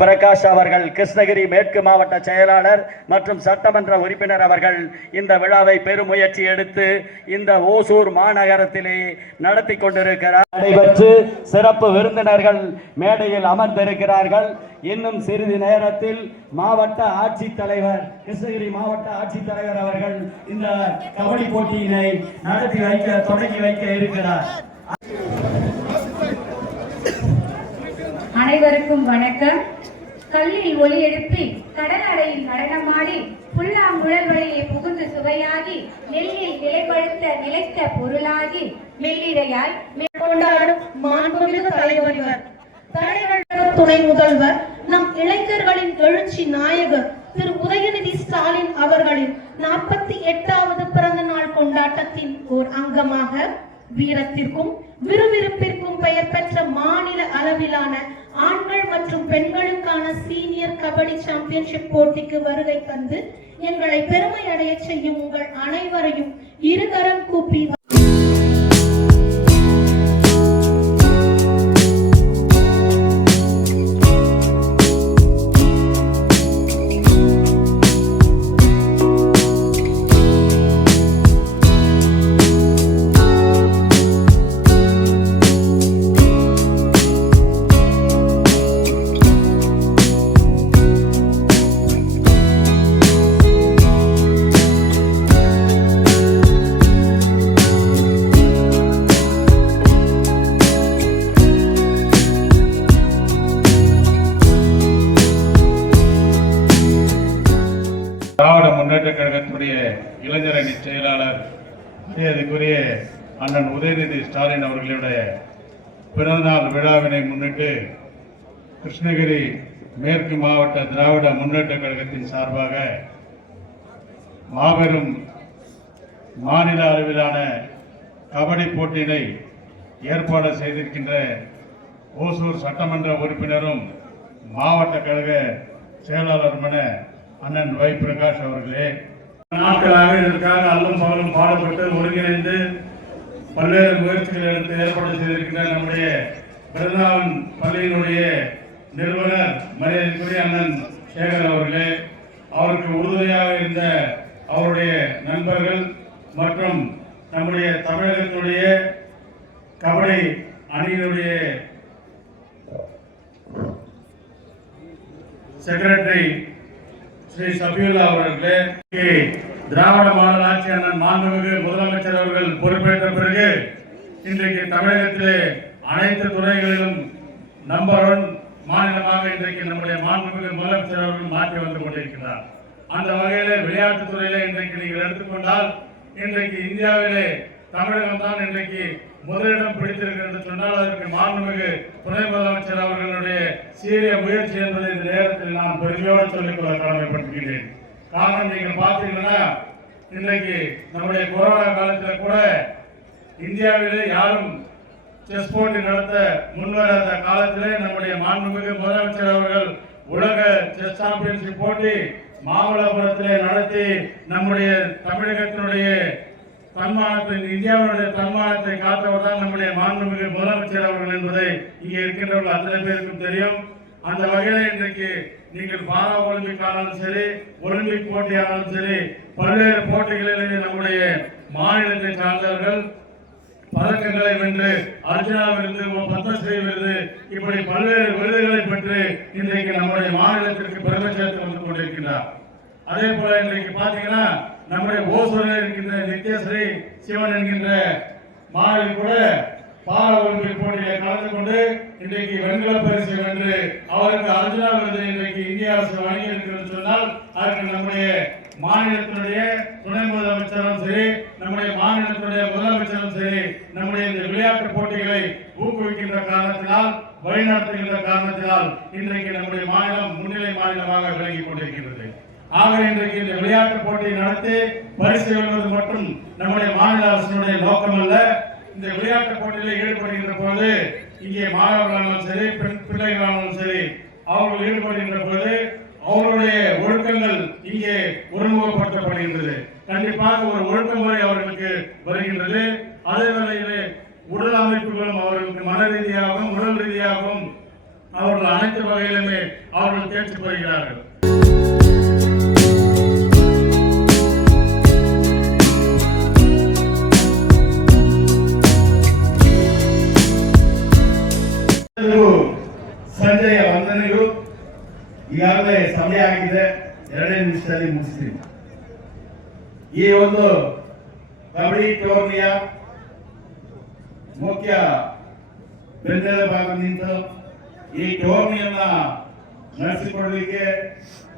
பிரகாஷ் அவர்கள், கிருஷ்ணகிரி மேற்கு மாவட்ட செயலாளர் மற்றும் சட்டமன்ற உறுப்பினர் அவர்கள் இந்த விழாவை பெருமுயற்சி எடுத்து இந்த ஓசூர் மாநகரத்திலே நடத்தி கொண்டிருக்கிறார். நடைபெற்று சிறப்பு விருந்தினர்கள் மேடையில் அமர்ந்திருக்கிறார்கள். இன்னும் சிறிது நேரத்தில் மாவட்ட ஆட்சித்தலைவர், கிருஷ்ணகிரி மாவட்ட ஆட்சித்தலைவர் அவர்கள் இந்த கபடி போட்டியினை தொடங்கி வைக்க இருக்கிறார். அனைவருக்கும் வணக்கம். கல்லில் ஒலி எழுப்பி கடல் அலையில் நடனமாடி புல்லாங்குழல் வழியே புகுந்து சுவையாகி நெல்லில் நிலைப்படுத்த நிலைத்த பொருளாகி மெல்லிடையாய் கொண்டாடும் மாண்புமிகு தலைவர் இவர். தலைவர்கள் துணை முதல்வர் நம் இளைஞர்களின் எழுச்சி நாயகர் திரு உதயநிதி ஸ்டாலின் அவர்களின் 48வது பிறந்த நாள் கொண்டாட்டத்தின் ஓர் அங்கமாக வீரத்திற்கும் விறுவிறுப்பிற்கும் பெயர் பெற்ற மாநில அளவிலான ஆண்கள் மற்றும் பெண்களுக்கான சீனியர் கபடி சாம்பியன்ஷிப் போட்டிக்கு வருகை தந்து எங்களை பெருமை அடைய செய்யும் உங்கள் அனைவரையும் இருகரம் கூப்பி திராவிட முன்னேற்ற கழகத்துடைய இளைஞர் அணி செயலாளர் மரியாதைக்குரிய அண்ணன் உதயநிதி ஸ்டாலின் அவர்களுடைய பிறந்தநாள் விழாவினை முன்னிட்டு கிருஷ்ணகிரி மேற்கு மாவட்ட திராவிட முன்னேற்ற கழகத்தின் சார்பாக மாபெரும் மாநில அளவிலான கபடி போட்டியினை ஏற்பாடு செய்திருக்கின்ற ஓசூர் சட்டமன்ற உறுப்பினரும் மாவட்ட கழக செயலாளருமான அண்ணன் வை பிரகாஷ் அவர்களே, நாட்களாக இதற்காக அல்லும் பகலும் பாடுபட்டு ஒருங்கிணைந்து பல்வேறு முயற்சிகளை எடுத்து ஏற்பாடு செய்திருக்கின்ற நம்முடைய பிருந்தாவன் பள்ளியினுடைய நிறுவனர் மரியாதைக்குரிய அண்ணன் சேகர் அவர்களே, அவருக்கு உறுதுணையாக இருந்த அவருடைய நண்பர்கள் மற்றும் நம்முடைய தமிழகத்தினுடைய கபடி அணியினுடைய செக்ரட்டரி ஸ்ரீ சபியுல்லா அவர்களே, திராவிட மாடல் ஆட்சி அண்ணன் மாண்புமிகு முதலமைச்சர் அவர்கள் பொறுப்பேற்ற பிறகு இன்றைக்கு தமிழகத்திலே அனைத்து துறைகளிலும் நம்பர் 1 மாநிலமாக இன்றைக்கு நம்முடைய மாண்புமிகு முதலமைச்சர் அவர்கள் மாற்றி வந்து கொண்டிருக்கிறார். அந்த வகையிலே விளையாட்டுத் துறையிலே இன்றைக்கு நீங்கள் எடுத்துக்கொண்டால் இன்றைக்கு இந்தியாவிலே தமிழகம் தான் இன்றைக்கு முதலிடம் பிடித்திருக்கிறது சொன்னால் அதற்கு மாண்புமிகு துணை முதலமைச்சர் அவர்களுடைய சீரிய முயற்சி என்பதை இந்த நேரத்தில் நான் பெருமையோடு சொல்லிக்கொள்ள கடமைப்பட்டிருக்கிறேன். காரணம், நீங்கள் பார்த்தீங்கன்னா இன்றைக்கு நம்முடைய கொரோனா காலத்தில் கூட இந்தியாவிலே யாரும் செஸ் போட்டி நடத்த முன்வராத காலத்திலே நம்முடைய மாண்புமிகு முதலமைச்சர் அவர்கள் உலக செஸ் சாம்பியன்ஷிப் போட்டி மாமல்லபுரத்திலே நடத்தி நம்முடைய தமிழகத்தினுடைய தன்மானத்தை, இந்தியாவுடைய தன்மானத்தை காத்தவர் தான் நம்முடைய மாண்புமிகு முதலமைச்சர் அவர்கள் என்பதை இங்கே இருக்கின்றவர்கள் அத்தனை பேருக்கும் தெரியும். அந்த வகையில் இன்றைக்கு நீங்கள் பாரா ஒலிம்பிக் ஆனாலும் சரி, ஒலிம்பிக் போட்டி ஆனாலும் சரி, பல்வேறு போட்டிகளிலே நம்முடைய மாநிலத்தை சார்ந்தவர்கள் பதக்கங்களை வென்று அர்ஜுனா விருது, பத்மஸ்ரீ விருது, இப்படி பல்வேறு விருதுகளை பெற்று இன்றைக்கு நம்முடைய மாநிலத்திற்கு பெருமை சேர்த்து வந்து கொண்டிருக்கிறார். அதே போல இன்றைக்கு பாத்தீங்கன்னா நம்முடைய ஓசூரில் இருக்கின்ற நித்யஸ்ரீ சிவன் என்கின்ற மாணவி கூட பாரா ஒலிம்பிக் போட்டியிலே கலந்து கொண்டு இன்றைக்கு வெண்கல பரிசு வென்று அவருக்கு அர்ஜுனா விருது இன்றைக்கு இந்திய அரசு வழங்கி இருக்கிறது சொன்னால் அதற்கு நம்முடைய மாநிலத்தினுடைய துணை முதலமைச்சரும் சரி, நம்முடைய மாநிலத்தினுடைய முதலமைச்சரும் சரி, நம்முடைய இந்த விளையாட்டு போட்டிகளை ஊக்குவிக்கின்ற காரணத்தினால், வழிநடத்துகின்ற காரணத்தினால் இன்றைக்கு நம்முடைய மாநிலம் முன்னிலை மாநிலமாக விளங்கிக் கொண்டிருக்கிறது. ஆக இன்றைக்கு இந்த விளையாட்டு போட்டியை நடத்தி பரிசு வெல்வது மட்டும் நம்முடைய மாநில அரசினுடைய நோக்கம் அல்ல. இந்த விளையாட்டு போட்டியில் ஈடுபடுகின்ற போது இங்கே மாணவர்களாலும் சரி, பிள்ளைகளாலும் சரி, அவர்கள் ஈடுபடுகின்ற போது அவருடைய ஒழுக்கங்கள் இங்கே ஒருமுகப்படுத்தப்படுகின்றது. கண்டிப்பாக ஒரு ஒழுக்க முறை அவர்களுக்கு வருகின்றது. அதே வேளையிலே உடல் அமைப்புகளும் அவர்களுக்கு மன ரீதியாகவும் உடல் ரீதியாகவும் அவர்கள் அனைத்து வகையிலுமே அவர்கள் தேர்ச்சி பெறுகிறார்கள். ಸಂಜೆಯ ವಂದನೆಗಳು ಈಗಾಗಲೇ ಸಮಯ ಆಗಿದೆ, 2 ನಿಮಿಷದಲ್ಲಿ ಮುಗಿಸ್ತೀನಿ. ಈ ಒಂದು ಕಬಡ್ಡಿ ಟೂರ್ನಿಯ ಮುಖ್ಯ ಬೆನ್ನೆಲುಬಾಗಿ ನಿಂತು ಈ ಟೂರ್ನಿಯನ್ನ ನಡೆಸಿಕೊಡಲಿಕ್ಕೆ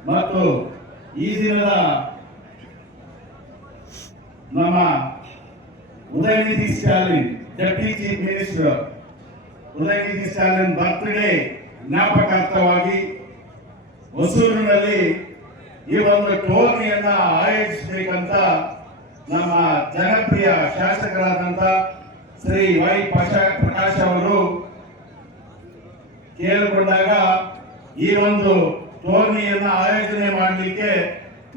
ಮತ್ತು ಈ ದಿನದ ನಮ್ಮ Udhayanidhi Stalin deputy chief minister Udhayanidhi Stalin birthday ಜ್ಞಾಪಕಾರ್ಥವಾಗಿ ಹೊಸೂರಿನಲ್ಲಿ ಈ ಒಂದು ಟೂರ್ನಿಯನ್ನ ಆಯೋಜಿಸಬೇಕಂತ ನಮ್ಮ ಜನಪ್ರಿಯ ಶಾಸಕರಾದಂತ ಶ್ರೀ ವೈ ಪ್ರಕಾಶ್ ಅವರು ಕೇಳಿಕೊಂಡಾಗ ಈ ಒಂದು ಟೂರ್ನಿಯನ್ನ ಆಯೋಜನೆ ಮಾಡಲಿಕ್ಕೆ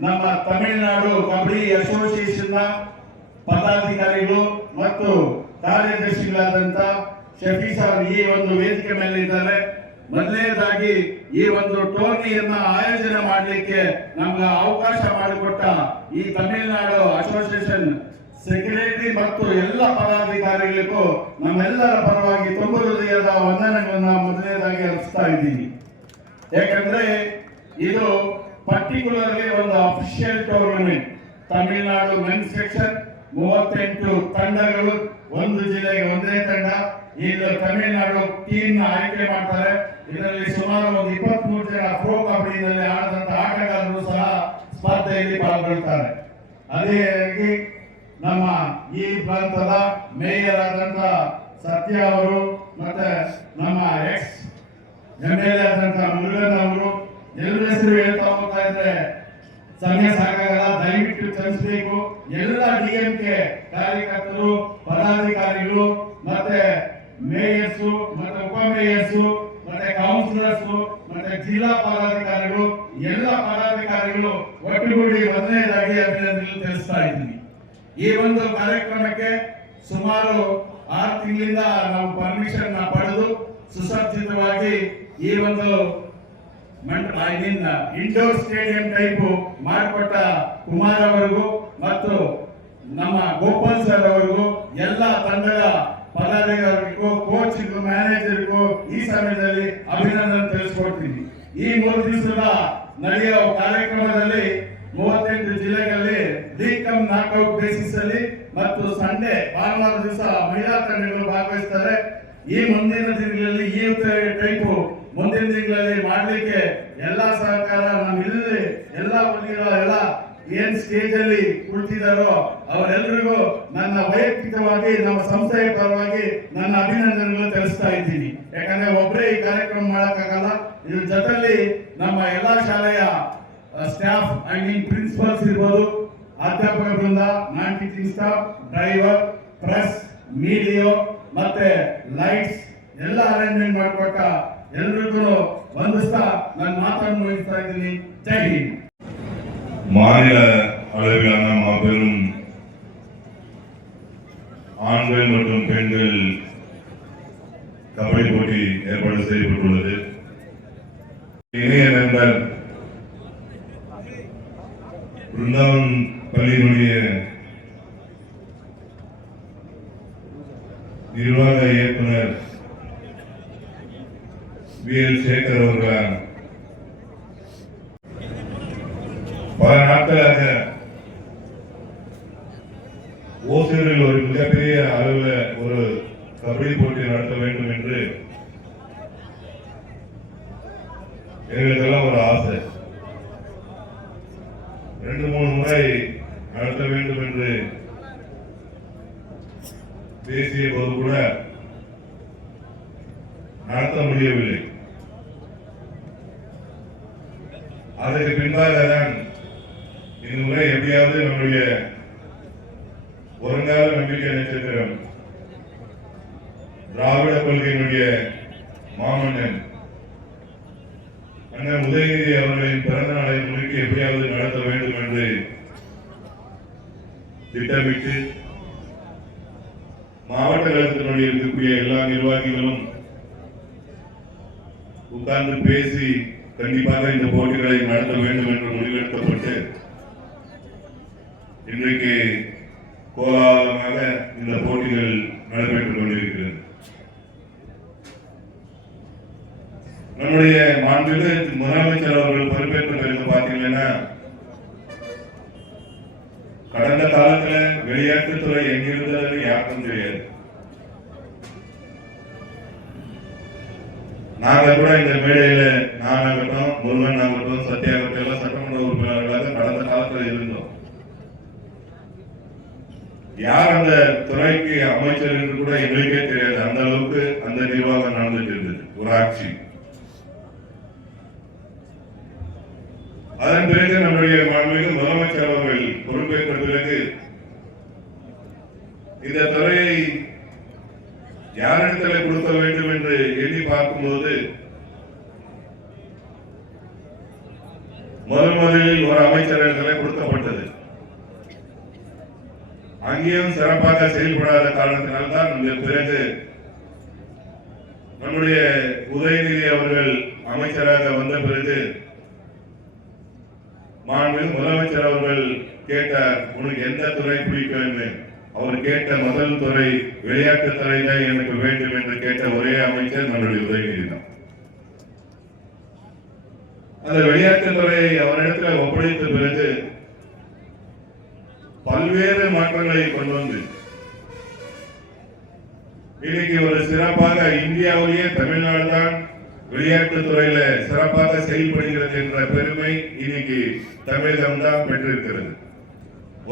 ನಮ್ಮ ತಮಿಳುನಾಡು ಕಬಡ್ಡಿ ಅಸೋಸಿಯೇಷನ್ನ ಪದಾಧಿಕಾರಿಗಳು ಮತ್ತು ಕಾರ್ಯದರ್ಶಿಗಳಾದಂತ ಶಫೀಸ್ ಅವರು ಈ ಒಂದು ವೇದಿಕೆ ಮೇಲೆ ಇದ್ದಾರೆ. ಮೊದಲನೇದಾಗಿ ಈ ಒಂದು ಟೂರ್ನಿಯನ್ನ ಆಯೋಜನೆ ಮಾಡಲಿಕ್ಕೆ ನಮ್ಗೆ ಅವಕಾಶ ಮಾಡಿಕೊಟ್ಟ ಈ ತಮಿಳುನಾಡು ಅಸೋಸಿಯೇಷನ್ ಸೆಕ್ರೆಟರಿ ಮತ್ತು ಎಲ್ಲ ಪದಾಧಿಕಾರಿಗಳಿಗೂ ನಮ್ಮೆಲ್ಲರ ಪರವಾಗಿ ತುಂಬು ಹೃದಯದ ವಂದನೆಗಳನ್ನ ಮೊದಲನೇದಾಗಿ ಅರ್ಪಿಸ್ತಾ ಇದ್ದೀನಿ. ಯಾಕಂದ್ರೆ ಇದು ಪರ್ಟಿಕ್ಯುಲರ್ಲಿ ಒಂದು official tournament. Tamil Nadu men's section 38 ತಂಡಗಳು, ಒಂದು ಜಿಲ್ಲೆಗೆ ಒಂದೇ ತಂಡ. ಇಲ್ಲಿ ತಮಿಳುನಾಡು ಟೀಮ್ ಆಯ್ಕೆ ಮಾಡ್ತಾರೆ. ಇದರಲ್ಲಿ ಸುಮಾರು ಒಂದು 23 ಜನ ಪ್ರೋ ಕಬಡ್ಡಿನಲ್ಲಿ ಆಡದಂತ ಆಟಗಾರರು ಸಹ ಸ್ಪರ್ಧೆಯಲ್ಲಿ ಪಾಲ್ಗೊಳ್ತಾರೆ. ಅದೇ ರೀತಿ ನಮ್ಮ ಈ ಪ್ರಾಂತದ ಮೇಯರ್ ಆದಂತ ಸತ್ಯ ಅವರು ಮತ್ತೆ ನಮ್ಮ ಎಕ್ಸ್ MLA ಆದಂತ ಮುರುಗನ್ ಅವರು ಎಲ್ಲರ ಹೆಸರು ಹೇಳ್ತಾ ಹೋಗ್ತಾ ಇದ್ರೆ ಸಮಯ ಸಾಕಾಗಲ್ಲ, ದಯವಿಟ್ಟು ಕ್ಷಮಿಸಬೇಕು. ಎಲ್ಲ DMK ಕಾರ್ಯಕರ್ತರು, ಪದಾಧಿಕಾರಿಗಳು ಮತ್ತೆ ಮೇಯರ್ಸು ಮತ್ತೆ ಉಪಮೇಯರ್ಸು ಮತ್ತೆ ಕೌನ್ಸಿಲರ್ಸು ಮತ್ತೆ ಜಿಲ್ಲಾ ಪದಾಧಿಕಾರಿಗಳು ಎಲ್ಲ ಪದಾಧಿಕಾರಿಗಳು ಒಟ್ಟುಗೂಡಿ ಮೊದಲನೇದಾಗಿ ಅಭಿನಂದನೆ ತಿಳಿಸ್ತಾ ಇದ್ದೀನಿ. ಈ ಒಂದು ಕಾರ್ಯಕ್ರಮಕ್ಕೆ ಸುಮಾರು 6 ತಿಂಗಳಿಂದ ನಾವು ಪರ್ಮಿಷನ್ ಪಡೆದು ಸುಸಜ್ಜಿತವಾಗಿ ಈ ಒಂದು ಇಂಡೋರ್ ಸ್ಟೇಡಿಯಂ ಟೈಪ್ ಮಾಡಿಕೊಟ್ಟ ಕುಮಾರ್ ಅವರಿಗೂ ಮತ್ತು ನಮ್ಮ ಗೋಪಾಲ್ ಸರ್ ಅವರಿಗೂ ಎಲ್ಲ ತಂಡದ ಪದಾಧಿಕಾರಿಗಳಿಗೂ ಕೋಚ್ಗೂ ಮ್ಯಾನೇಜರ್ಗೂ ಈ ಸಮಯದಲ್ಲಿ ಅಭಿನಂದನೆ ತಿಳಿಸ್ಕೊಡ್ತೀನಿ. ಈ 3 ದಿವಸದ ನಡೆಯುವ ಕಾರ್ಯಕ್ರಮದಲ್ಲಿ 38 ಜಿಲ್ಲೆಗಳಲ್ಲಿ ಲೀಗ್ ಕಮ್ ನಾಕ್ಔಟ್ ಬೇಸಿಸ್ ಅಲ್ಲಿ ಮತ್ತು ಸಂಡೇ ಭಾನುವಾರ ದಿವಸ ಮಹಿಳಾ ತಂಡಗಳು ಭಾಗವಹಿಸ್ತಾರೆ. ಈ ಮುಂದಿನ ದಿನಗಳಲ್ಲಿ ಈ ಟೈಪು ಮುಂದಿನ ದಿನಗಳಲ್ಲಿ ಮಾಡಲಿಕ್ಕೆ ಎಲ್ಲ ಸಹಕಾರ ನಮ್ಮೆಲ್ಲಿ ಎಲ್ಲ ಎಲ್ಲ ಏನ್ ಸ್ಟೇಜ್ ಅಲ್ಲಿ ಕುಳಿತಿದ್ದಾರೋ ಅವರೆಲ್ಲರಿಗೂ ನನ್ನ ವೈಯಕ್ತಿಕವಾಗಿ ನಮ್ಮ ಸಂಸ್ಥೆಯ ಪರವಾಗಿ ನನ್ನ ಅಭಿನಂದನೆಗಳು ತಿಳಿಸ್ತಾ ಇದ್ದೀನಿ. ಯಾಕಂದ್ರೆ ಒಬ್ಬರೇ ಈ ಕಾರ್ಯಕ್ರಮ ಮಾಡಕ್ಕಾಗಲ್ಲ. ಇದ್ರ ಜೊತೆಲಿ ನಮ್ಮ ಎಲ್ಲಾ ಶಾಲೆಯ ಸ್ಟಾಫ್ ಐ ಮೀನ್ ಪ್ರಿನ್ಸಿಪಲ್ಸ್ ಇರ್ಬೋದು, ಅಧ್ಯಾಪಕ ವೃಂದ, ನಾನ್ teaching staff, driver, press, media ಮತ್ತೆ ಲೈಟ್ಸ್ ಎಲ್ಲ ಅರೇಂಜ್ಮೆಂಟ್ ಮಾಡಿಕೊಟ್ಟ ಎಲ್ರಿಗೂ ವಂದಿಸ್ತಾ ನನ್ನ ಮಾತನ್ನು ಮುಗಿಸ್ತಾ ಇದ್ದೀನಿ. ಜೈ ಹಿಂದ್. மாநில அளவிலான மாபெரும் ஆண்கள் மற்றும் பெண்கள் கபடி போட்டி ஏற்பாடு செய்யப்பட்டுள்ளது. இணைய நண்பர் பிருந்தாவன் பள்ளியினுடைய நிர்வாக இயக்குனர் VL சேகர் அவர்கள் பல நாட்களாக ஓசூரில் ஒரு மிகப்பெரிய அளவில் ஒரு கபடி போட்டி நடத்த வேண்டும் என்று எங்களுக்கெல்லாம் ஒரு ஆசை. 2-3 முறை நடத்த வேண்டும் என்று பேசிய போது கூட நடத்த முடியவில்லை. அதற்கு பின்பாக தான் இந்த முறை எப்படியாவது நம்முடைய வருங்கால நம்பிக்கை நட்சத்திரம் திராவிட கொள்கையினுடைய மாமன்னன் அண்ணன் உதயநிதி அவர்களின் பிறந்த நாளை முன்னிட்டு எப்படியாவது நடத்த வேண்டும் என்று திட்டமிட்டு மாவட்ட கழகத்தினுடைய இருக்கக்கூடிய எல்லா நிர்வாகிகளும் உட்கார்ந்து பேசி கண்டிப்பாக இந்த போட்டிகளை நடத்த வேண்டும் என்று முடிவெடுக்கப்பட்டு இன்றைக்கு கோலாகலமாக இந்த போட்டிகள் நடைபெற்றுக் கொண்டிருக்கிறது. நம்முடைய மாண்புமிகு முதலமைச்சர் அவர்கள் பொறுப்பேற்ற பிறகு பார்த்தீங்கன்னா கடந்த காலத்துல விளையாட்டுத்துறை எங்கிருந்ததுன்னு யாருக்கும் தெரியாது. நாங்க கூட இந்த மேடையில நானாகட்டும், முருகன் ஆகட்டும், சத்யாகட்டும் எல்லாம் சட்டமன்ற உறுப்பினர்களாக கடந்த காலத்தில் இருந்தோம். யார் அந்த துறைக்கு அமைச்சர் என்று கூட எங்களுக்கே தெரியாது. அந்த அளவுக்கு அந்த நிர்வாகம் நடந்துட்டு இருந்தது ஒரு ஆட்சி. அதன் பிறகு நம்முடைய மாண்புமிகு முதலமைச்சர் அவர்கள் பொறுப்பேற்ற பிறகு இந்த துறையை யாரிடத்தில் கொடுக்க வேண்டும் என்று எண்ணி பார்க்கும்போது முதலில் ஒரு அமைச்சரிடத்தில் கொடுக்கப்பட்டது. அங்கேயும் சிறப்பாக செயல்படாத காரணத்தினால்தான் பிறகு நம்முடைய உதயநிதி அவர்கள் அமைச்சராக வந்த பிறகு மாண்புமிகு முதலமைச்சர் அவர்கள் கேட்டார், உனக்கு எந்த துறை பிடிக்கும்? அவர் கேட்ட முதல் துறை விளையாட்டுத்துறை தான் எனக்கு வேண்டும் என்று கேட்ட ஒரே அமைச்சர் நம்முடைய உதயநிதி தான். அந்த விளையாட்டுத்துறையை அவரிடத்தில் ஒப்படைத்த பிறகு பல்வேறு மாற்றங்களை கொண்டு வந்து இன்னைக்கு ஒரு சிறப்பாக இந்தியாவிலேயே தமிழ்நாடு தான் விளையாட்டு துறையில சிறப்பாக செயல்படுகிறது என்ற பெருமை இன்னைக்கு தமிழகம் தான் பெற்றிருக்கிறது.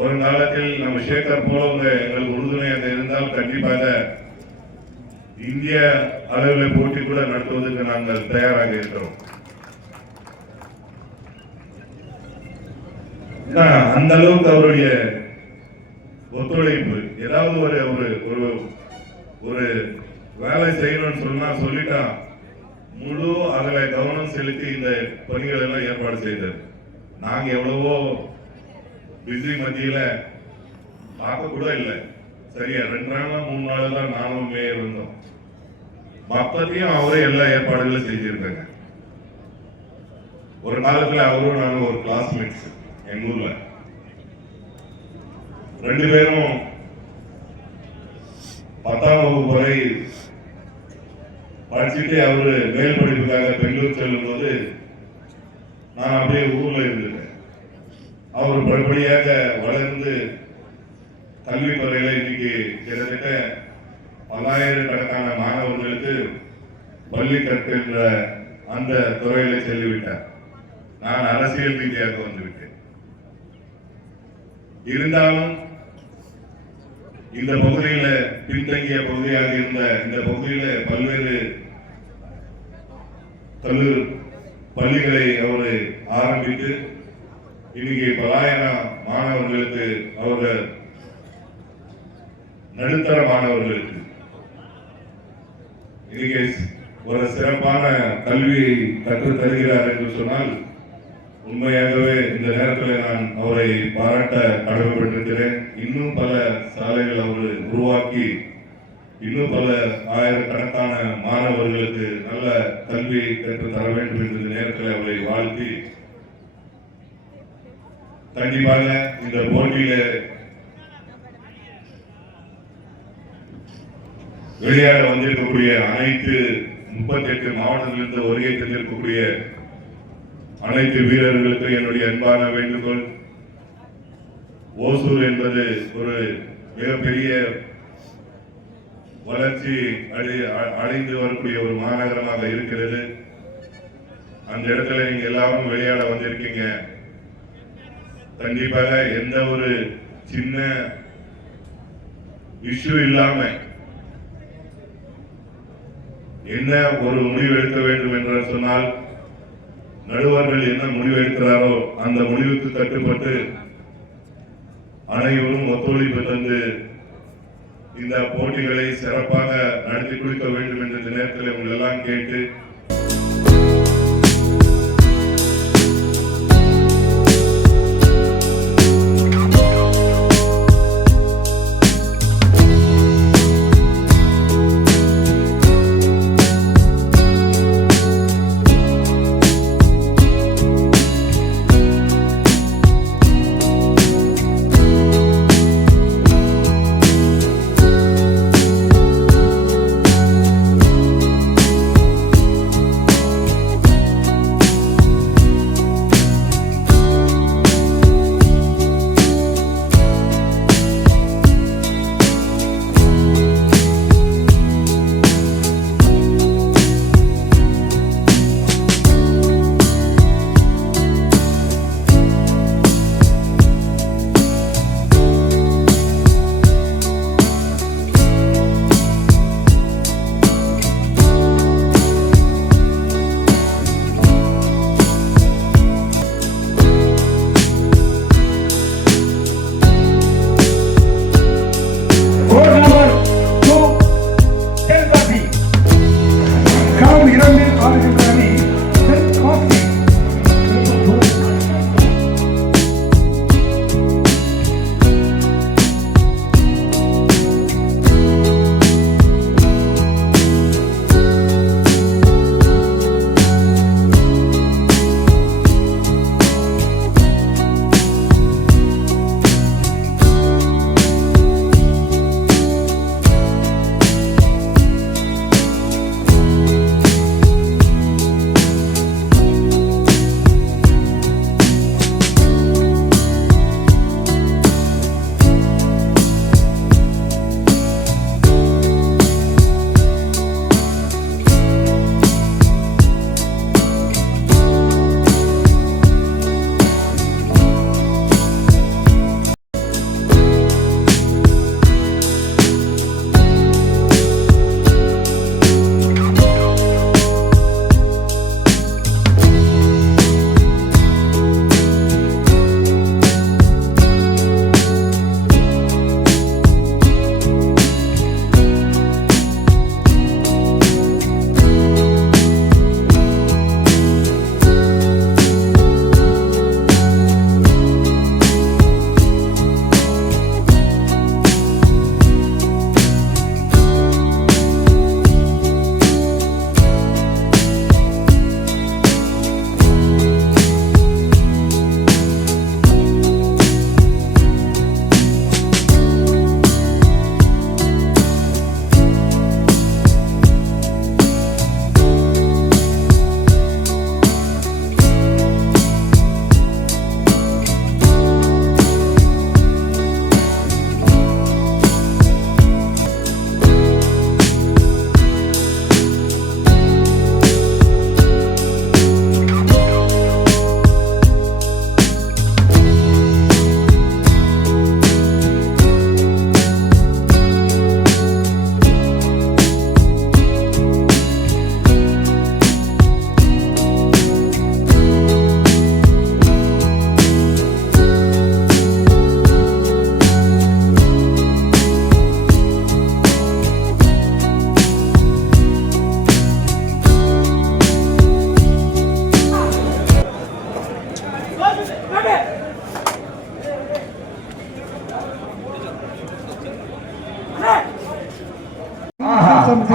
ஒரு காலத்தில் நம்ம சேகர் போல எங்களுக்கு உறுதுணையாக இருந்தால் கண்டிப்பாக இந்திய அளவில் போட்டி கூட நடத்துவதற்கு நாங்கள் தயாராக இருக்கிறோம். அந்த அளவுக்கு அவருடைய ஒத்துழைப்பு, ஏதாவது ஒரு ஒரு ஒரு வேலை செய்யணும்னு சொன்னா சொல்லிட்டான், முழு அதுல கவனம் செலுத்தி இந்த பணிகள் எல்லாம் ஏற்பாடு செய்தார். நாங்க எவ்வளவோ பிஸி மத்தியில பார்க்க கூட இல்லை. சரியா 2 நாள் 3 நாள் தான் நானும் மேயர் வந்தோம். மொத்தத்தையும் அவரே எல்லா ஏற்பாடுகளும் செஞ்சிருக்காங்க. ஒரு காலத்துல அவரும் நாங்க ஒரு கிளாஸ்மேட்ஸ் எங்க ஊர்ல 2 பேரும் 10ஆம் வகுப்பு வரை படிச்சுட்டு அவரு மேல் படிப்புக்காக பெங்களூர் செல்லும் போது நான் அப்படியே ஊர்ல இருந்துட்டேன். அவர் படிப்படியாக வளர்ந்து கல்வித்துறையில இன்னைக்கு கிட்டத்தட்ட 1000கணக்கான மாணவர்களுக்கு பள்ளி கற்கின்ற அந்த துறையில செல்லிவிட்டார். நான் அரசியல் ரீதியாக வந்துவிட்டேன். இருந்தாலும் இந்த பகுதியில பின்தங்கிய பகுதியாக இருந்த இந்த பகுதியில பல்வேறு பள்ளிகளை அவர் ஆரம்பித்து இன்னைக்கு 1000 மாணவர்களுக்கு அவர்கள் நடுத்தர மாணவர்களுக்கு இன்னைக்கு ஒரு சிறப்பான கல்வியை கற்றுத் தருகிறார் என்று சொன்னால் உண்மையாகவே இந்த நேரத்தில் நான் அவரை பாராட்ட கடமைப்பட்டிருக்கிறேன். இன்னும் பல சாலைகள் அவர் உருவாக்கி இன்னும் பல ஆயிரக்கணக்கான மாணவர்களுக்கு நல்ல கல்வியை கற்றுத் தர வேண்டும் என்ற நேரத்தில் அவரை வாழ்த்தி கண்டிப்பாக இந்த போட்டியில விளையாட வந்திருக்கக்கூடிய அனைத்து 38 மாவட்டத்திலிருந்து வருகை தந்திருக்கக்கூடிய அனைத்து வீரர்களுக்கு என்னுடைய அன்பான வேண்டுகோள், ஓசூர் என்பது ஒரு மிகப்பெரிய வளர்ச்சி அடைந்து வரக்கூடிய ஒரு மாநகரமாக இருக்கிறது. அந்த இடத்துல நீங்க எல்லாரும் விளையாட வந்திருக்கீங்க. கண்டிப்பாக எந்த ஒரு சின்ன இஷ்யூ இல்லாம என்ன ஒரு முடிவு எடுக்க வேண்டும் என்று சொன்னால் நடுவர்கள் என்ன முடிவு எடுக்கிறாரோ அந்த முடிவுக்கு கட்டுப்பட்டு அனைவரும் ஒத்துழைப்பு தந்து இந்த போட்டிகளை சிறப்பாக நடத்தி கொடுக்க வேண்டும் என்ற நேரத்தில் உங்கள் எல்லாம் கேட்டு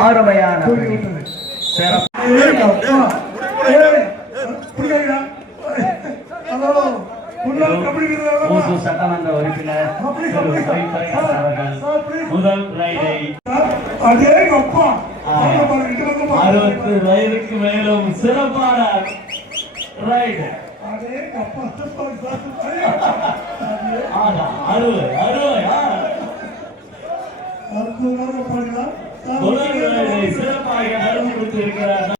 அருமையான சிறப்பு. ஓசூர் சட்டமன்ற உறுப்பினர் திரு ஜெயபிரகாஷ் அவர்கள் முதல் ரைடை 60 வயதுக்கு மேலும் சிறப்பான ரைடு. முதல் ரைடை சிறப்பாக நடத்தி கொடுத்திருக்கிறார்.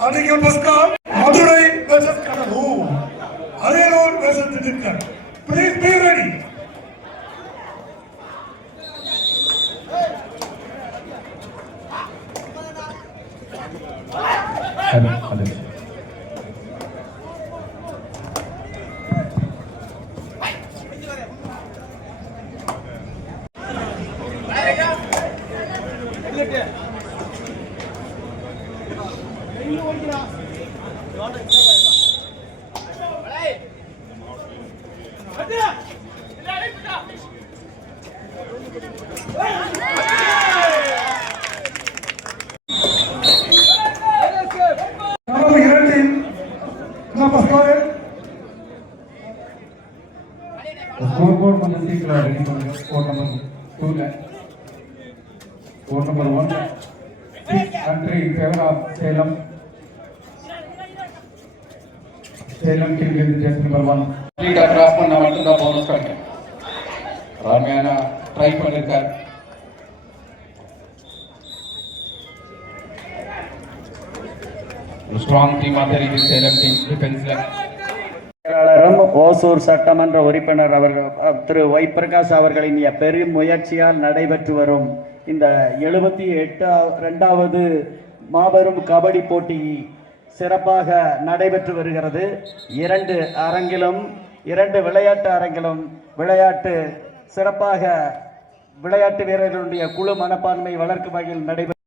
Article Pascal, Madurai versus Kadalur, Arelur versus Titikar. Please be ready. The scoreboard on the seat are ready for court number 2. Court number 1, 6 country in favor of Salem. Salem team is just number 1. Cross பண்ண மட்டும் தான் bonus கணக்கு. ராமையான try பண்ணிருக்கார். Strong team out there in Salem team defense left. செயலாளரும் ஓசூர் சட்டமன்ற உறுப்பினர் அவர்கள் திரு Y Prakash அவர்களின் பெரும் முயற்சியால் நடைபெற்று வரும் இந்த 72வது மாபெரும் கபடி போட்டி சிறப்பாக நடைபெற்று வருகிறது. 2 அரங்கிலும் 2 விளையாட்டு அரங்கிலும் சிறப்பாக விளையாட்டு வீரர்களுடைய குழு மனப்பான்மை வளர்க்கும் வகையில் நடைபெற்று